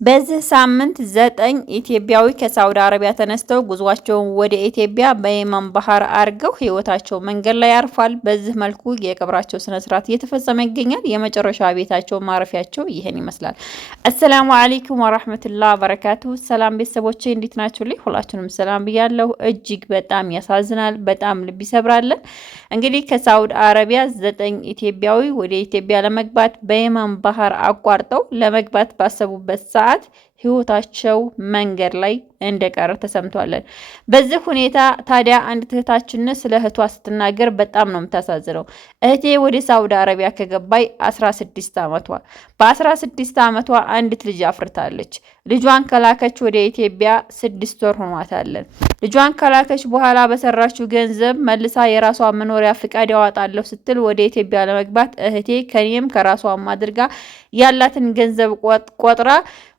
በዚህ ሳምንት 9 ኢትዮጵያዊ ከሳውዲ አረቢያ ተነስተው ጉዟቸውን ወደ ኢትዮጵያ በየመን ባህር አድርገው ህይወታቸው መንገድ ላይ ያርፋል። በዚህ መልኩ የቀብራቸው ስነ ስርዓት እየተፈጸመ ይገኛል። የመጨረሻ ቤታቸው ማረፊያቸው ይህን ይመስላል። አሰላሙ አለይኩም ወራህመቱላሂ ወበረካቱ። ሰላም ቤተሰቦቼ እንዴት ናችሁልኝ? ሁላችሁንም ሰላም ብያለሁ። እጅግ በጣም ያሳዝናል፣ በጣም ልብ ይሰብራል። እንግዲህ ከሳውዲ አረቢያ 9 ኢትዮጵያዊ ወደ ኢትዮጵያ ለመግባት በየመን ባህር አቋርጠው ለመግባት ባሰቡበት ሰዓት ህይወታቸው መንገድ ላይ እንደቀረ ተሰምቷል። በዚህ ሁኔታ ታዲያ አንድ እህታችን ስለ እህቷ ስትናገር በጣም ነው የምታሳዝነው። እህቴ ወደ ሳውዲ አረቢያ ከገባይ 16 ዓመቷ፣ በ16 ዓመቷ አንዲት ልጅ አፍርታለች። ልጇን ከላከች ወደ ኢትዮጵያ 6 ወር ሆኗታል። ልጇን ከላከች በኋላ በሰራችው ገንዘብ መልሳ የራሷ መኖሪያ ፍቃድ ያዋጣለሁ ስትል ወደ ኢትዮጵያ ለመግባት እህቴ ከኔም ከራሷም አድርጋ ያላትን ገንዘብ ቆጥራ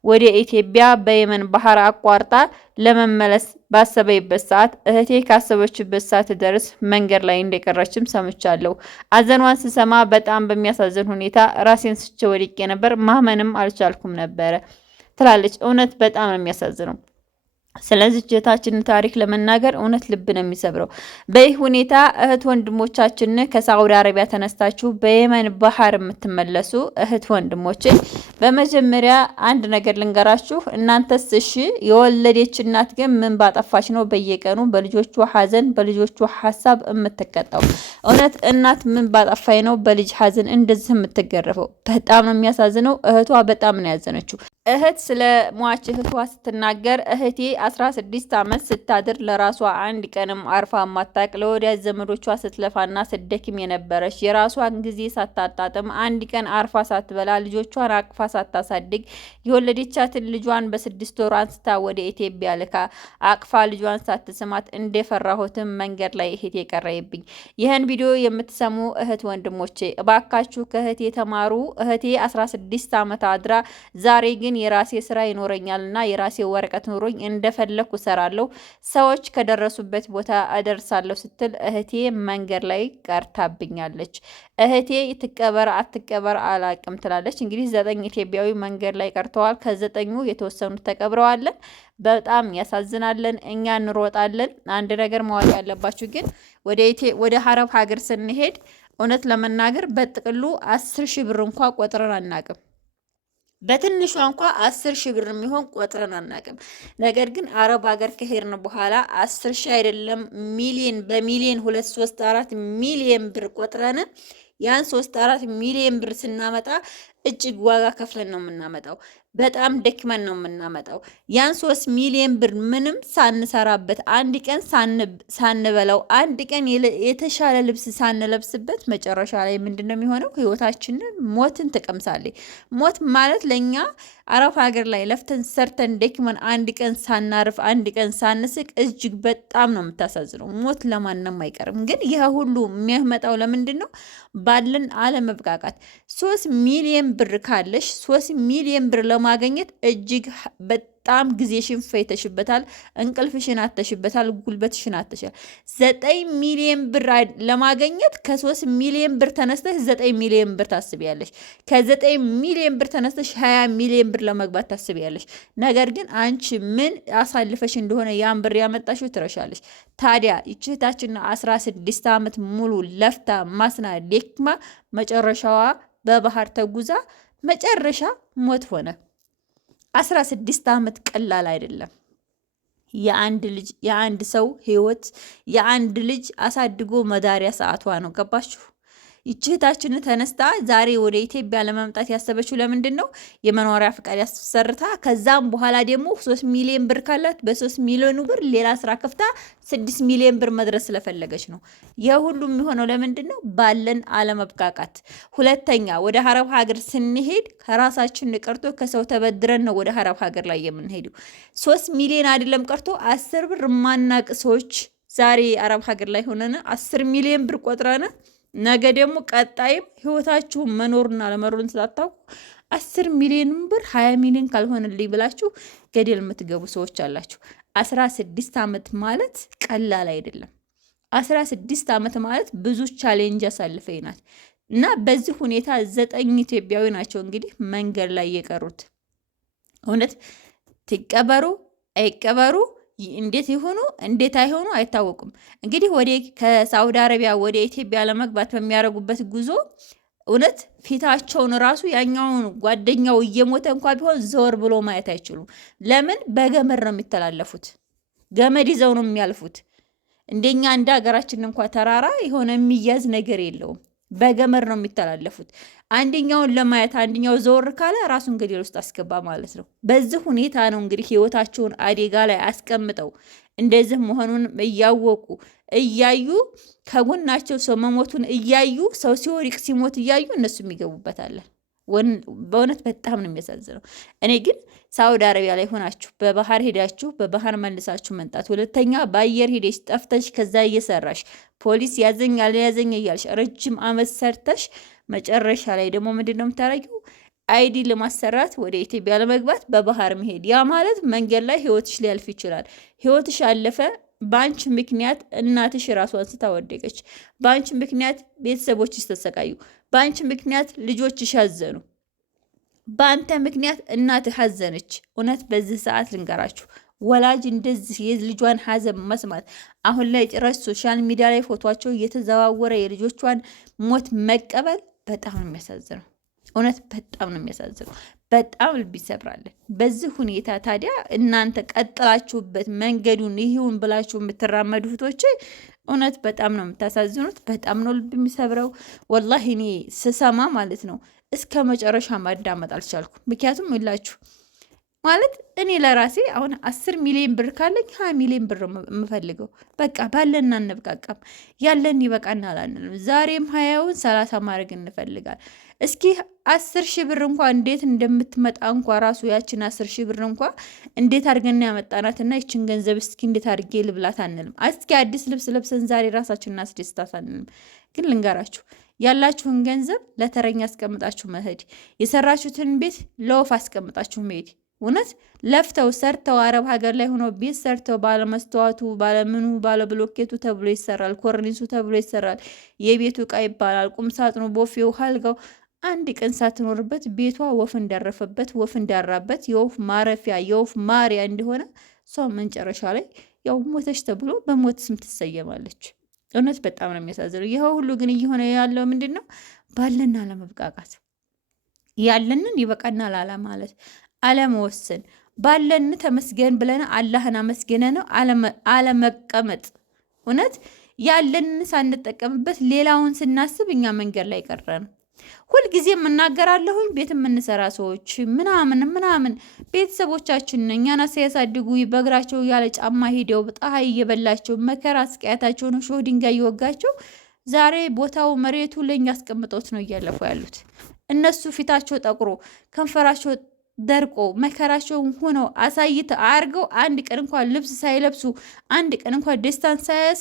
ወደ ኢትዮጵያ በየመን ባህር አቋርጣ ለመመለስ ባሰበይበት ሰዓት እህቴ ካሰበችበት ሰዓት ድረስ መንገድ ላይ እንደቀረችም ሰምቻለሁ። አዘኗን ስሰማ በጣም በሚያሳዝን ሁኔታ ራሴን ስቼ ወድቄ ነበር፣ ማመንም አልቻልኩም ነበረ ትላለች። እውነት በጣም ነው የሚያሳዝነው። ስለዚህ እህታችንን ታሪክ ለመናገር እውነት ልብ ነው የሚሰብረው። በይህ ሁኔታ እህት ወንድሞቻችን ከሳውዲ አረቢያ ተነስታችሁ በየመን ባህር የምትመለሱ እህት ወንድሞቼ፣ በመጀመሪያ አንድ ነገር ልንገራችሁ። እናንተስ እሺ፣ የወለደች እናት ግን ምን ባጠፋች ነው በየቀኑ በልጆቿ ሀዘን በልጆቿ ሀሳብ የምትቀጣው? እውነት እናት ምን ባጠፋች ነው በልጅ ሀዘን እንደዚህ የምትገረፈው? በጣም ነው የሚያሳዝነው። እህቷ በጣም ነው ያዘነችው። እህት ስለ ሟች እህቷ ስትናገር እህቴ 16 ዓመት ስታድር ለራሷ አንድ ቀንም አርፋ ማታቅ ለወዳጅ ዘመዶቿ ስትለፋና ስትደክም የነበረች የራሷን ጊዜ ሳታጣጥም አንድ ቀን አርፋ ሳትበላ ልጆቿን አቅፋ ሳታሳድግ የወለደቻትን ልጇን በ6 ወር አንስታ ወደ ኢትዮጵያ ልካ አቅፋ ልጇን ሳትስማት እንደፈራሁትም መንገድ ላይ እህቴ ቀረይብኝ። ይህን ቪዲዮ የምትሰሙ እህት ወንድሞቼ እባካችሁ ከእህቴ ተማሩ። እህቴ 16 ዓመት አድራ ዛሬ ግን የራሴ ስራ ይኖረኛልና የራሴ ወረቀት ኖሮኝ እንደፈለኩ ሰራለሁ፣ ሰዎች ከደረሱበት ቦታ አደርሳለሁ ስትል እህቴ መንገድ ላይ ቀርታብኛለች። እህቴ ትቀበር አትቀበር አላቅም ትላለች። እንግዲህ 9 ኢትዮጵያዊ መንገድ ላይ ቀርተዋል። ከ9ኙ የተወሰኑት ተቀብረዋለን። በጣም ያሳዝናለን። እኛ እንሮጣለን። አንድ ነገር ማወቅ ያለባችሁ ግን ወደ ሀረብ ሀገር ስንሄድ እውነት ለመናገር በጥቅሉ 10,000 ብር እንኳ ቆጥረን አናቅም። በትንሿ እንኳ 10,000 ብር የሚሆን ቆጥረን አናቅም። ነገር ግን አረብ ሀገር ከሄድን በኋላ 10,000 አይደለም ሚሊዮን፣ በሚሊዮን 2 3 4 ሚሊዮን ብር ቆጥረን ያን 3 4 ሚሊዮን ብር ስናመጣ እጅግ ዋጋ ከፍለን ነው የምናመጣው። በጣም ደክመን ነው የምናመጣው። ያን 3 ሚሊዮን ብር ምንም ሳንሰራበት፣ አንድ ቀን ሳንበላው፣ አንድ ቀን የተሻለ ልብስ ሳንለብስበት መጨረሻ ላይ ምንድን ነው የሚሆነው? ህይወታችንን ሞትን ትቀምሳለች። ሞት ማለት ለእኛ አረብ ሀገር ላይ ለፍተን ሰርተን ደክመን አንድ ቀን ሳናርፍ፣ አንድ ቀን ሳንስቅ እጅግ በጣም ነው የምታሳዝነው። ሞት ለማንም አይቀርም። ግን ይህ ሁሉ የሚያመጣው ለምንድን ነው? ባለን አለመብቃቃት። 3 ሚሊዮን ብር ካለሽ 3 ሚሊዮን ብር ለማግኘት እጅግ በጣም ጊዜሽን ፈይተሽበታል፣ እንቅልፍሽን አተሽበታል፣ ጉልበትሽን አተሻል። 9 ሚሊዮን ብር ለማግኘት ከ3 ሚሊዮን ብር ተነስተሽ 9 ሚሊዮን ብር ታስቢያለሽ። ከ9 ሚሊዮን ብር ተነስተሽ 20 ሚሊዮን ብር ለመግባት ታስቢያለሽ። ነገር ግን አንቺ ምን አሳልፈሽ እንደሆነ ያን ብር ያመጣሽው ትረሻለሽ። ታዲያ ይችታችን 16 ዓመት ሙሉ ለፍታ ማስና ዴክማ መጨረሻዋ በባህር ተጉዛ መጨረሻ ሞት ሆነ። 16 ዓመት ቀላል አይደለም። የአንድ ሰው ህይወት የአንድ ልጅ አሳድጎ መዳሪያ ሰዓቷ ነው። ገባችሁ? ይችህታችን ተነስታ ዛሬ ወደ ኢትዮጵያ ለመምጣት ያሰበችው ለምንድን ነው? የመኖሪያ ፍቃድ ያሰርታ ከዛም በኋላ ደግሞ 3 ሚሊዮን ብር ካላት በ3 ሚሊዮኑ ብር ሌላ ስራ ከፍታ 6 ሚሊዮን ብር መድረስ ስለፈለገች ነው። የሁሉም የሚሆነው ለምንድን ነው? ባለን አለመብቃቃት። ሁለተኛ ወደ ሀረብ ሀገር ስንሄድ ከራሳችን ቀርቶ ከሰው ተበድረን ነው ወደ ሀረብ ሀገር ላይ የምንሄደው። 3 ሚሊዮን አይደለም ቀርቶ 10 ብር ማናቅ ሰዎች ዛሬ አረብ ሀገር ላይ ሆነን 10 ሚሊዮን ብር ቆጥረን ነገ ደግሞ ቀጣይም ህይወታችሁ መኖርና ለመኖርን ስላታውቁ 10 ሚሊዮን ብር 20 ሚሊዮን ካልሆነልኝ ብላችሁ ገደል የምትገቡ ሰዎች አላችሁ። 16 ዓመት ማለት ቀላል አይደለም። 16 ዓመት ማለት ብዙ ቻሌንጅ አሳልፈናል እና በዚህ ሁኔታ 9 ኢትዮጵያዊ ናቸው እንግዲህ መንገድ ላይ የቀሩት። እውነት ትቀበሩ አይቀበሩ እንዴት ይሆኑ እንዴት አይሆኑ አይታወቁም። እንግዲህ ከሳውዲ አረቢያ ወደ ኢትዮጵያ ለመግባት በሚያደርጉበት ጉዞ እውነት ፊታቸውን ራሱ ያኛውን ጓደኛው እየሞተ እንኳ ቢሆን ዘወር ብሎ ማየት አይችሉም። ለምን? በገመድ ነው የሚተላለፉት። ገመድ ይዘው ነው የሚያልፉት። እንደኛ እንደ ሀገራችን እንኳ ተራራ የሆነ የሚያዝ ነገር የለውም። በገመድ ነው የሚተላለፉት። አንደኛውን ለማየት አንደኛው ዘወር ካለ ራሱን ገደል ውስጥ አስገባ ማለት ነው። በዚህ ሁኔታ ነው እንግዲህ ህይወታቸውን አደጋ ላይ አስቀምጠው እንደዚህ መሆኑን እያወቁ እያዩ ከጎናቸው ሰው መሞቱን እያዩ ሰው ሲወድቅ ሲሞት እያዩ እነሱም ይገቡበታል። በእውነት በጣም ነው የሚያሳዝነው። እኔ ግን ሳውዲ አረቢያ ላይ ሆናችሁ በባህር ሄዳችሁ በባህር መልሳችሁ መምጣት፣ ሁለተኛ በአየር ሄደሽ ጠፍተሽ ከዛ እየሰራሽ ፖሊስ ያዘኝ አልያዘኝ እያልሽ ረጅም አመት ሰርተሽ መጨረሻ ላይ ደግሞ ምንድን ነው የምታደርጊው? አይዲ ለማሰራት ወደ ኢትዮጵያ ለመግባት በባህር መሄድ። ያ ማለት መንገድ ላይ ህይወትሽ ሊያልፍ ይችላል። ህይወትሽ አለፈ። በአንቺ ምክንያት እናትሽ ራሷን ስታወደቀች፣ በአንቺ ምክንያት ቤተሰቦችሽ ተሰቃዩ፣ በአንቺ ምክንያት ልጆችሽ አዘኑ፣ በአንተ ምክንያት እናትህ ሀዘነች። እውነት በዚህ ሰዓት ልንገራችሁ፣ ወላጅ እንደዚህ የልጇን ሀዘን መስማት አሁን ላይ ጭራሽ ሶሻል ሚዲያ ላይ ፎቷቸው እየተዘዋወረ የልጆቿን ሞት መቀበል በጣም ነው የሚያሳዝነው። እውነት በጣም ነው የሚያሳዝነው። በጣም ልብ ይሰብራለን። በዚህ ሁኔታ ታዲያ እናንተ ቀጥላችሁበት መንገዱን ይሁን ብላችሁ የምትራመዱ እህቶች እውነት በጣም ነው የምታሳዝኑት። በጣም ነው ልብ የሚሰብረው። ወላሂ እኔ ስሰማ ማለት ነው እስከ መጨረሻ ማዳመጥ አልቻልኩም። ምክንያቱም ይላችሁ ማለት እኔ ለራሴ አሁን 10 ሚሊዮን ብር ካለኝ 20 ሚሊዮን ብር የምፈልገው በቃ ባለና እንብቃቃም ያለን ይበቃና አላንልም። ዛሬም 20ውን 30 ማድረግ እንፈልጋል። እስኪ 10 ሺህ ብር እንኳ እንዴት እንደምትመጣ እንኳ ራሱ ያችን 10 ሺህ ብር እንኳ እንዴት አድርገን ያመጣናትና ይችን ገንዘብ እስኪ እንዴት አድርጌ ልብላት አንልም። እስኪ አዲስ ልብስ ለብሰን ዛሬ ራሳችንን እናስደስታት አንልም። ግን ልንገራችሁ ያላችሁን ገንዘብ ለተረኛ አስቀምጣችሁ መሄድ፣ የሰራችሁትን ቤት ለወፍ አስቀምጣችሁ መሄድ። እውነት ለፍተው ሰርተው አረብ ሀገር ላይ ሆኖ ቤት ሰርተው ባለመስተዋቱ ባለምኑ ባለብሎኬቱ ተብሎ ይሰራል፣ ኮርኒሱ ተብሎ ይሰራል፣ የቤቱ እቃ ይባላል፣ ቁም ሳጥኑ፣ ቦፌው፣ አልጋው አንድ ቀን ሳትኖርበት ቤቷ ወፍ እንዳረፈበት ወፍ እንዳራበት የወፍ ማረፊያ የወፍ ማሪያ እንደሆነ ሰው መጨረሻ ላይ ያው ሞተች ተብሎ በሞት ስም ትሰየማለች። እውነት በጣም ነው የሚያሳዝነው። ይኸው ሁሉ ግን እየሆነ ያለው ምንድን ነው? ባለና አለመብቃቃት፣ ያለንን ይበቃናል አላ ማለት አለመወሰን፣ ባለን ተመስገን ብለን አላህን አመስገነ ነው አለመቀመጥ። እውነት ያለንን ሳንጠቀምበት ሌላውን ስናስብ እኛ መንገድ ላይ ቀረን። ሁልጊዜ የምናገራለሁኝ ቤት የምንሰራ ሰዎች ምናምን ቤተሰቦቻችን እኛን ሲያሳድጉ በእግራቸው ያለ ጫማ ሂደው ፀሐይ እየበላቸው መከራ ስቃያታቸውን ሾህ ድንጋይ እየወጋቸው ዛሬ ቦታው መሬቱ ለእኛ አስቀምጠውት ነው እያለፉ ያሉት። እነሱ ፊታቸው ጠቁሮ ከንፈራቸው ደርቆ መከራቸውን ሆነው አሳይተው አርገው አንድ ቀን እንኳን ልብስ ሳይለብሱ አንድ ቀን እንኳን ደስታን ሳያስ